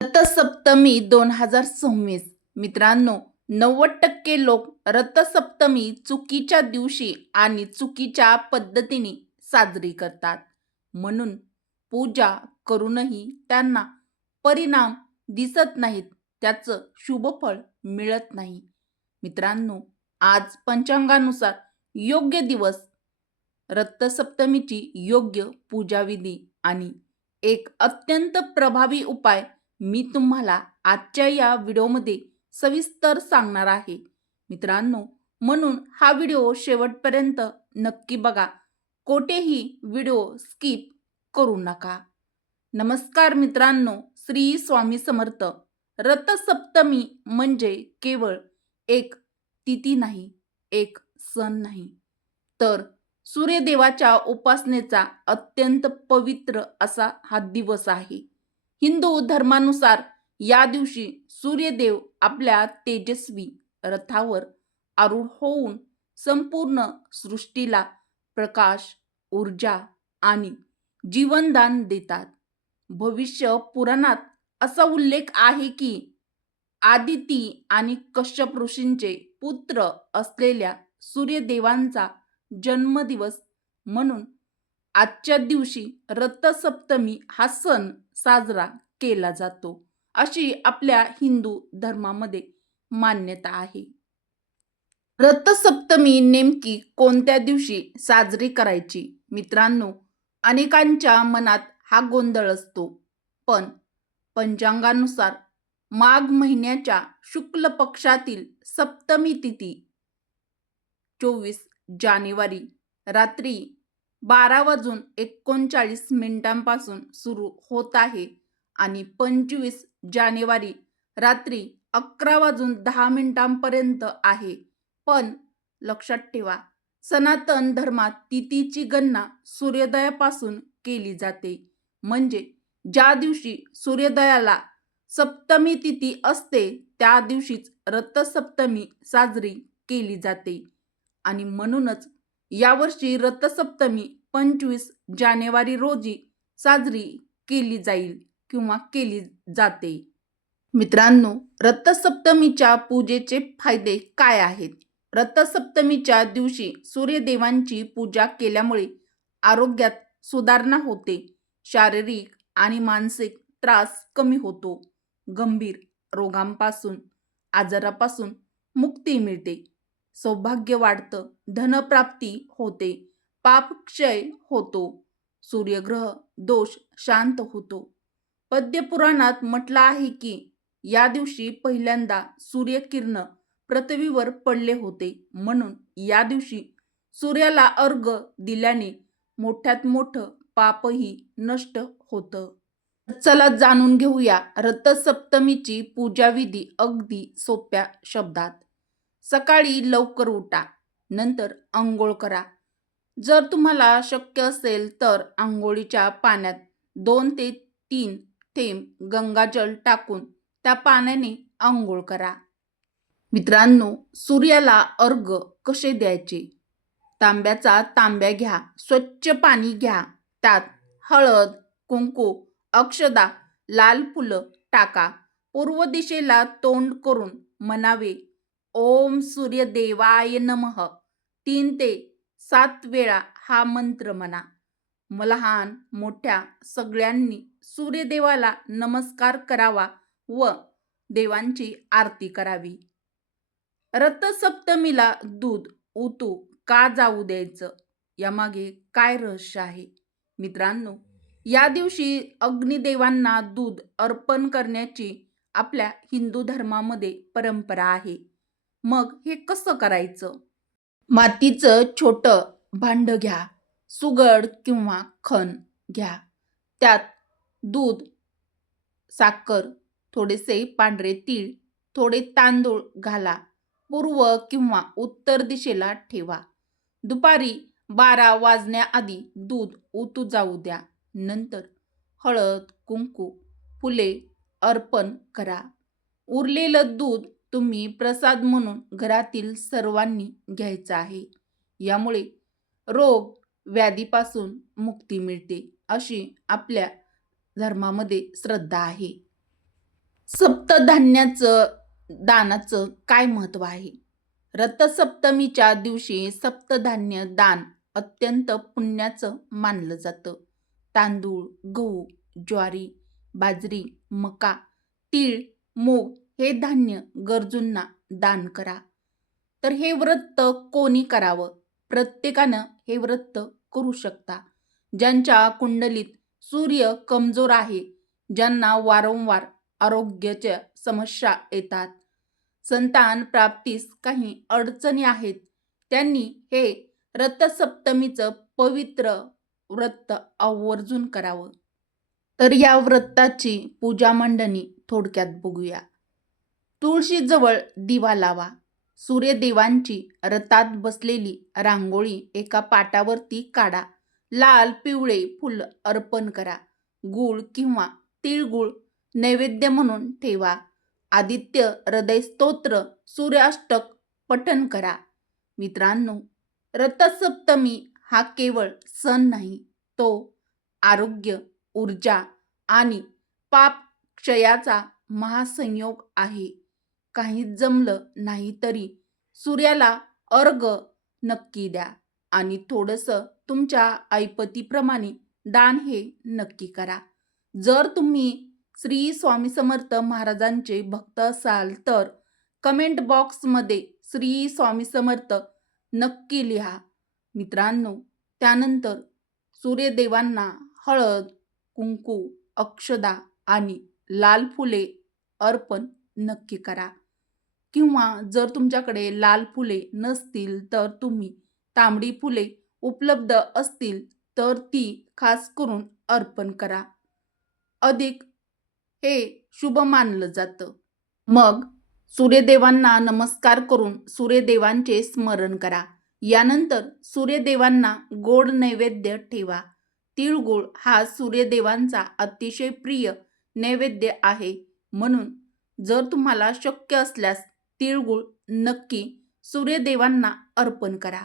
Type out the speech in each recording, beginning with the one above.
रथसप्तमी 2026 मित्रांनो, 90% लोक रथसप्तमी चुकीच्या दिवशी आणि चुकीच्या पद्धतीने साजरी करतात. म्हणून पूजा करूनही त्यांना परिणाम दिसत नाहीत, त्याचं शुभफळ मिळत नाही. मित्रांनो, आज पंचांगानुसार योग्य दिवस, रथसप्तमीची योग्य पूजाविधी आणि एक अत्यंत प्रभावी उपाय मी तुम्हाला आजच्या या व्हिडिओमध्ये सविस्तर सांगणार आहे. मित्रांनो, म्हणून हा व्हिडिओ शेवटपर्यंत नक्की बघा. कोठेही व्हिडिओ स्किप करू नका. नमस्कार मित्रांनो, श्री स्वामी समर्थ. रथसप्तमी म्हणजे केवळ एक तिथी नाही, एक सण नाही, तर सूर्यदेवाच्या उपासनेचा अत्यंत पवित्र असा हा दिवस आहे. हिंदू धर्मानुसार या दिवशी सूर्यदेव आपल्या तेजस्वी रथावर आरूढ होऊन संपूर्ण सृष्टीला प्रकाश, ऊर्जा आणि जीवनदान देतात. भविष्य पुराणात असा उल्लेख आहे की आदिती आणि कश्यप ऋषींचे पुत्र असलेल्या सूर्यदेवांचा जन्मदिवस म्हणून आजच्या दिवशी रथसप्तमी हा सण साजरा केला जातो, अशी आपल्या हिंदू धर्मामध्ये मान्यता आहे. रथसप्तमी नेमकी कोणत्या दिवशी साजरी करायची? मित्रांनो, अनेकांच्या मनात हा गोंधळ असतो. पण पंचांगानुसार माघ महिन्याच्या शुक्ल पक्षातील सप्तमी तिथी 24 जानेवारी रात्री 12:39 सुरू होत आहे आणि 25 जानेवारी रात्री 11:10 पर्यंत आहे. पण लक्षात ठेवा, सनातन धर्मात तिथीची गणना सूर्योदयापासून केली जाते. म्हणजे ज्या दिवशी सूर्योदयाला सप्तमी तिथी असते त्या दिवशीच रथसप्तमी साजरी केली जाते. आणि म्हणूनच यावर्षी रथसप्तमी 25 जानेवारी रोजी साजरी केली जाईल किंवा केली जाते. मित्रांनो, रथसप्तमीच्या पूजेचे फायदे काय आहेत? रथसप्तमीच्या दिवशी सूर्यदेवांची पूजा केल्यामुळे आरोग्यात सुधारणा होते. शारीरिक आणि मानसिक त्रास कमी होतो. गंभीर रोगांपासून, आजारापासून मुक्ती मिळते. सौभाग्य वाढतं. धनप्राप्ती होते. पापक्षय होतो. सूर्यग्रह दोष शांत होतो. पद्यपुराणात म्हटलं आहे की या दिवशी पहिल्यांदा सूर्यकिरण पृथ्वीवर पडले होते. म्हणून या दिवशी सूर्याला अर्घ्य दिल्याने मोठ्यात मोठं पापही नष्ट होतं. चला जाणून घेऊया रथसप्तमीची पूजाविधी अगदी सोप्या शब्दात. सकाळी लवकर उठा, नंतर आंघोळ करा. जर तुम्हाला शक्य असेल तर आंघोळीच्या पाण्यात 2 ते 3 थेंब गंगाजल टाकून त्या पाण्याने आंघोळ करा. मित्रांनो, सूर्याला अर्घ्य कसे द्यायचे? तांब्याचा तांब्या घ्या. स्वच्छ पाणी घ्या. त्यात हळद, कुंकू, अक्षदा, लाल फुलं टाका. पूर्व दिशेला तोंड करून म्हणावे, ओम सूर्यदेवाय नमः. 3 ते 7 वेळा हा मंत्र म्हणा. लहान मोठ्या सगळ्यांनी सूर्यदेवाला नमस्कार करावा व देवांची आरती करावी. रथसप्तमीला दूध उतू का जाऊ द्यायचं? यामागे काय रहस्य आहे? मित्रांनो, या दिवशी अग्निदेवांना दूध अर्पण करण्याची आपल्या हिंदू धर्मामध्ये परंपरा आहे. मग हे कसं करायचं? मातीचं छोटं भांड घ्या. सुगड किंवा खण घ्या. त्यात दूध, साखर, थोडेसे पांढरे तीळ, थोडे तांदूळ घाला. पूर्व किंवा उत्तर दिशेला ठेवा. दुपारी 12 वाजण्याआधी दूध उतू जाऊ द्या. नंतर हळद, कुंकू, फुले अर्पण करा. उरलेलं दूध तुम्ही प्रसाद म्हणून घरातील सर्वांनी घ्यायचं आहे. यामुळे रोग व्याधीपासून मुक्ती मिळते, अशी आपल्या धर्मामध्ये श्रद्धा आहे. सप्तधान्याचं दानाचं काय महत्त्व आहे? रथसप्तमीच्या दिवशी सप्तधान्य दान अत्यंत पुण्याचं मानलं जातं. तांदूळ, गहू, ज्वारी, बाजरी, मका, तीळ, मूग हे धान्य गरजूंना दान करा. तर हे व्रत कोणी करावं? प्रत्येकानं हे व्रत करू शकता. ज्यांच्या कुंडलीत सूर्य कमजोर आहे, ज्यांना वारंवार आरोग्याच्या समस्या येतात, संतान प्राप्तीस काही अडचणी आहेत, त्यांनी हे रथसप्तमीचं पवित्र व्रत आवर्जून करावं. तर या व्रताची पूजा मांडणी थोडक्यात बघूया. तुळशीजवळ दिवा लावा. सूर्यदेवांची रथात बसलेली रांगोळी एका पाटावरती काढा. लाल पिवळे फुल अर्पण करा. गूळ किंवा तिळगुळ नैवेद्य म्हणून ठेवा. आदित्य हृदय स्तोत्र सूर्याष्टक पठण करा. मित्रांनो, रथसप्तमी हा केवळ सण नाही, तो आरोग्य, ऊर्जा आणि पाप क्षयाचा महासंयोग आहे. काही जमलं नाही तरी सूर्याला अर्घ्य नक्की द्या आणि थोडंसं तुमच्या ऐपतीप्रमाणे दान हे नक्की करा. जर तुम्ही श्री स्वामी समर्थ महाराजांचे भक्त असाल तर कमेंट बॉक्समध्ये श्री स्वामी समर्थ नक्की लिहा. मित्रांनो, त्यानंतर सूर्यदेवांना हळद, कुंकू, अक्षदा आणि लाल फुले अर्पण नक्की करा. किंवा जर तुमच्याकडे लाल फुले नसतील तर तुम्ही तांबडी फुले उपलब्ध असतील तर ती खास करून अर्पण करा. अधिक हे शुभ मानलं जातं. मग सूर्यदेवांना नमस्कार करून सूर्यदेवांचे स्मरण करा. यानंतर सूर्यदेवांना गोड नैवेद्य ठेवा. तिळगुळ हा सूर्यदेवांचा अतिशय प्रिय नैवेद्य आहे, म्हणून जर तुम्हाला शक्य असल्यास तिळगुळ नक्की सूर्यदेवांना अर्पण करा.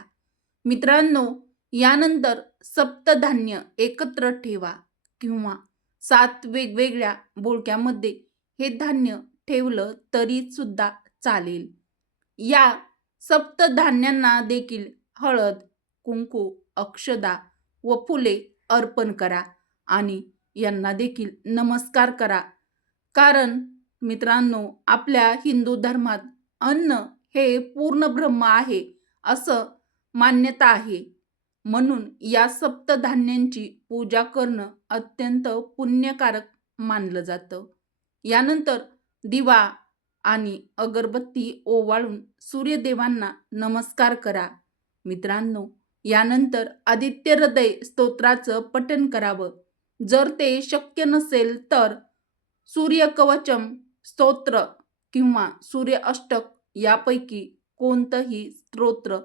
मित्रांनो, यानंतर सप्तधान्य एकत्र ठेवा किंवा 7 वेगवेगळ्या बोळक्यामध्ये हे धान्य ठेवलं तरी सुद्धा चालेल. या सप्तधान्यांना देखील हळद, कुंकू, अक्षदा व फुले अर्पण करा आणि यांना देखील नमस्कार करा. कारण मित्रांनो, आपल्या हिंदू धर्मात अन्न हे पूर्ण ब्रह्म आहे असं मान्यता आहे. म्हणून या सप्तधान्यांची पूजा करणं अत्यंत पुण्यकारक मानलं जातं. यानंतर दिवा आणि अगरबत्ती ओवाळून सूर्यदेवांना नमस्कार करा. मित्रांनो, यानंतर आदित्य हृदय स्तोत्राचं पठण करावं. जर ते शक्य नसेल तर सूर्यकवचम स्तोत्र किंवा सूर्य अष्टक यापैकी कोणतंही स्तोत्र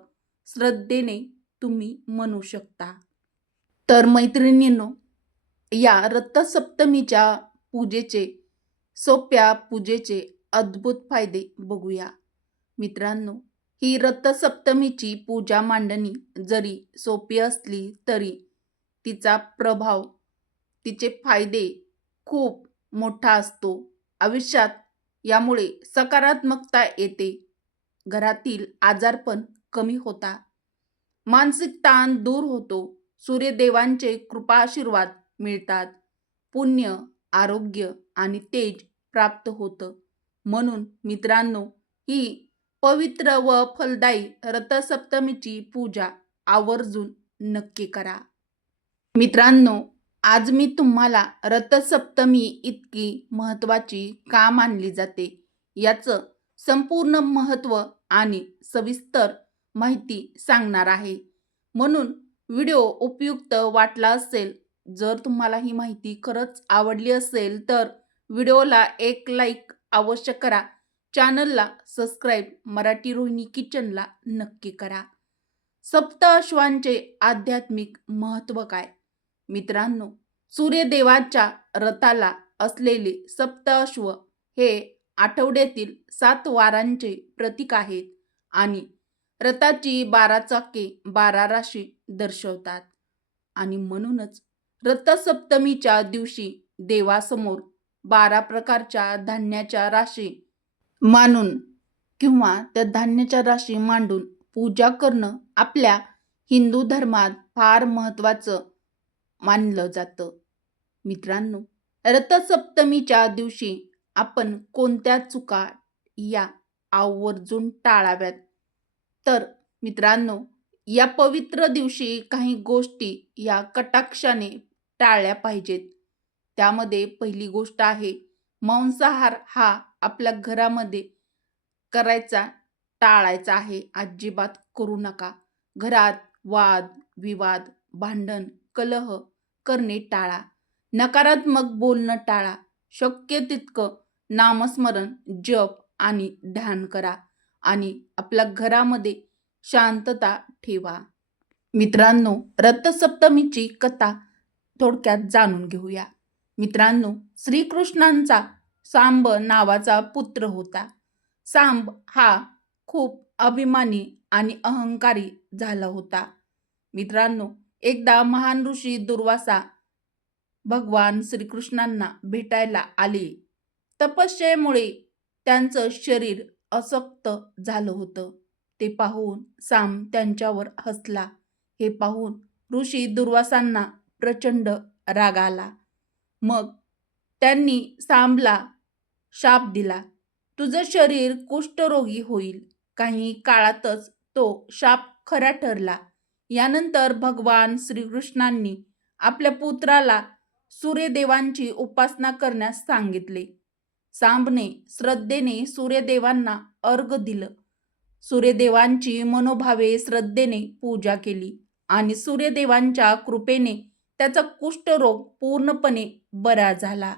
श्रद्धेने तुम्ही म्हणू शकता. तर मैत्रिणींनो, या रथसप्तमीच्या सोप्या पूजेचे अद्भुत फायदे बघूया. मित्रांनो, ही रथसप्तमीची पूजा मांडणी जरी सोपी असली तरी तिचा प्रभाव, तिचे फायदे खूप मोठा असतो. आयुष्यात यामुळे सकारात्मकता येते. घरातील आजारपण कमी होता. मानसिक ताण दूर होतो. सूर्यदेवांचे कृपाशीर्वाद मिळतात. पुण्य, आरोग्य आणि तेज प्राप्त होतं. म्हणून मित्रांनो, ही पवित्र व फलदायी रथसप्तमीची पूजा आवर्जून नक्की करा. मित्रांनो, आज मी तुम्हाला रथसप्तमी इतकी महत्त्वाची का मानली जाते याचं संपूर्ण महत्त्व आणि सविस्तर माहिती सांगणार आहे. म्हणून व्हिडिओ उपयुक्त वाटला असेल, जर तुम्हाला ही माहिती खरंच आवडली असेल तर व्हिडिओला एक लाईक अवश्य करा. चॅनलला सबस्क्राईब मराठी रोहिणी किचनला नक्की करा. सप्त अश्वांचे आध्यात्मिक महत्त्व काय? मित्रांनो, सूर्यदेवाच्या रथाला असलेले सप्त अश्व हे आठवड्यातील 7 वारांचे प्रतीक आहेत आणि रथाची 12 चाके 12 राशी दर्शवतात. आणि म्हणूनच रथसप्तमीच्या दिवशी देवासमोर 12 प्रकारच्या धान्याच्या राशी मानून किंवा त्या धान्याच्या राशी मांडून पूजा करणं आपल्या हिंदू धर्मात फार महत्त्वाचं मानलं जातं. मित्रांनो, रथसप्तमीच्या दिवशी आपण कोणत्या चुका या आवर्जून टाळाव्यात? तर मित्रांनो, या पवित्र दिवशी काही गोष्टी या कटाक्षाने टाळल्या पाहिजेत. त्यामध्ये पहिली गोष्ट आहे, मांसाहार हा आपल्या घरामध्ये करायचा टाळायचा आहे. अजिबात करू नका. घरात वाद, विवाद, भांडण, कलह करणे टाळा. नकारात्मक बोलणं टाळा. शक्य तितकं नामस्मरण, जप आणि ध्यान करा आणि आपल्या घरामध्ये शांतता ठेवा. मित्रांनो, रथसप्तमीची कथा थोडक्यात जाणून घेऊया. मित्रांनो, श्रीकृष्णांचा सांब नावाचा पुत्र होता. सांब हा खूप अभिमानी आणि अहंकारी झाला होता. मित्रांनो, एकदा महान ऋषी दुर्वासा भगवान श्रीकृष्णांना भेटायला आले. तपश्चर्येमुळे त्यांचं शरीर अशक्त झालं होतं. ते पाहून सांब त्यांच्यावर हसला. हे पाहून ऋषी दुर्वासांना प्रचंड राग आला. मग त्यांनी सांबला शाप दिला, तुझं शरीर कुष्ठरोगी होईल. काही काळातच तो शाप खरा ठरला. यानंतर भगवान श्रीकृष्णांनी आपल्या पुत्राला सूर्यदेवांची उपासना करण्यास सांगितले. सांबने श्रद्धेने सूर्यदेवांना अर्घ्य दिलं. सूर्यदेवांची मनोभावे श्रद्धेने पूजा केली आणि सूर्यदेवांच्या कृपेने त्याचा कुष्ठरोग पूर्णपणे बरा झाला.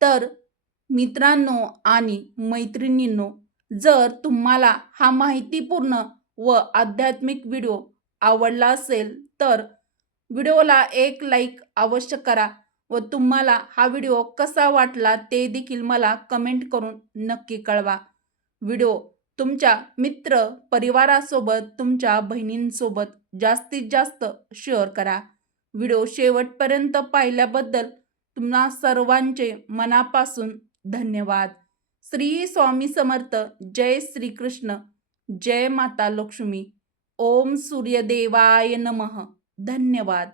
तर मित्रांनो आणि मैत्रिणींनो, जर तुम्हाला हा माहितीपूर्ण व आध्यात्मिक व्हिडिओ आवडला असेल तर व्हिडिओला एक लाईक अवश्य करा व तुम्हाला हा व्हिडिओ कसा वाटला ते देखील मला कमेंट करून नक्की कळवा. व्हिडिओ तुमच्या मित्र परिवारासोबत, तुमच्या बहिणींसोबत जास्तीत जास्त शेअर करा. व्हिडिओ शेवटपर्यंत पाहिल्याबद्दल तुम्हा सर्वांचे मनापासून धन्यवाद. श्री स्वामी समर्थ. जय श्रीकृष्ण. जय माता लक्ष्मी. ओम सूर्यदेवाय नमः. धन्यवाद.